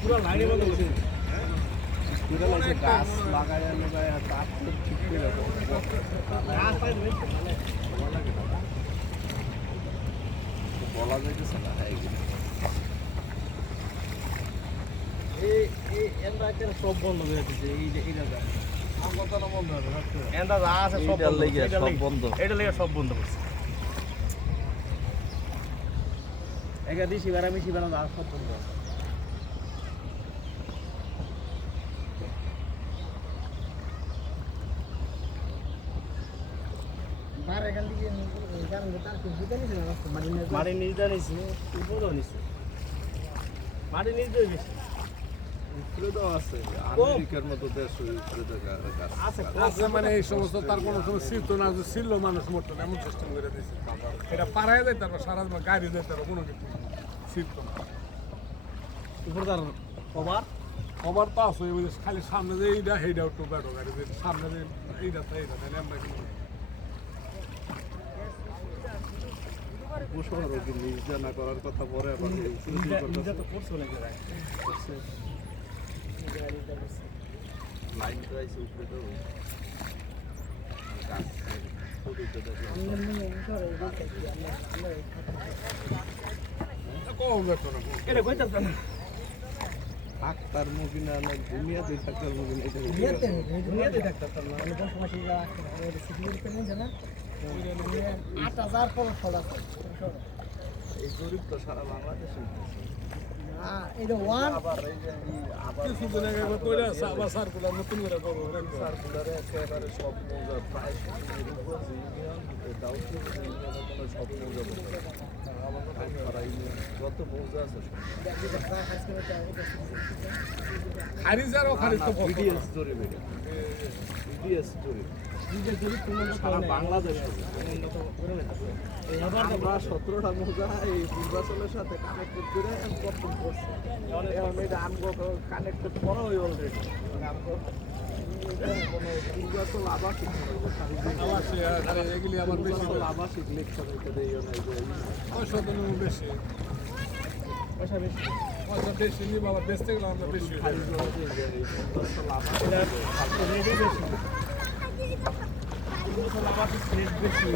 পুরো লাইনের মতো বসে পুরো লাগছে গাছ লাগায় তাপ ঠিক করে রাখো গাছ পাই বলা যাইতেছে না এই এন্ডাকে সব বন্ধ করে দিয়েছে এইটা আমার কথা বন্ধ হবে এন্ডা যা আছে সব বন্ধ সব বন্ধ এটা লেগে সব বন্ধ করছে একা দিছি আর আমি শিবানা যা সব বন্ধ বারে গান দিকে গান তার কি বুঝতে নিছে না মারি নিজে নিছি উপরও নিছি মারি নিজে গেছি উপরে তো আছে আমেরিকার মতো দেশ উপরে তো গাছ আছে মানে এই সমস্ত তার কোনো সময় ছিল না যে ছিল মানুষ মরতো এমন সিস্টেম করে দিয়েছে এটা পাড়ায় যায় তারপর সারা গাড়ি যায় তারপর কোনো কিছু ছিল না উপর তার কভার খবর তো আছে ওই খালি সামনে যে এইটা সেইটা একটু বেরো গাড়ি যে সামনে যে এইটা তাই আমরা কিন্তু উপসর ওকে নির্যাতন করার কথা পরে আবার নিজে তো করছো নাকি লাইন তো আছে উপরে তো গাছ কম বেরো না এটা কইতাছ না ডাক্তার মুভি না দুনিয়াতে ডাক্তার মুভি না এটা দুনিয়াতে ডাক্তার তো না অনেক সময় যা সিকিউরিটি পেলেন না 8000 পর ফল আছে এই গরিব তো সারা বাংলাদেশে না এটা ওয়ান আবার এই যে আবার কিছুদিন আগে কইরা আবার সার্কুলার নতুন করে করবো সার্কুলারে একেবারে সব মৌজা প্রায় সব মৌজা যত মৌজা আছে খারিজ আর খারিজ তো বিডিএস জরিপ বিডিএস জরিপ সারা বাংলাদেশ আমরা 17টা মৌজা এই নির্বাচনের সাথে কানেক্টেড করে গঠন করছি এখন এটা আমগো কানেক্টেড করা হই অলরেডি মানে আমগো কোনো নির্বাচন আবাসিক এগুলি আমার বেশি আবাসিক লেকচার হইতে দেয় না যে পয়সা তো বেশি পয়সা বেশি পয়সা বেশি নিয়ে বাবা বেচতে গেলে আমরা বেশি খালি জমি রেডি বেশি বেশি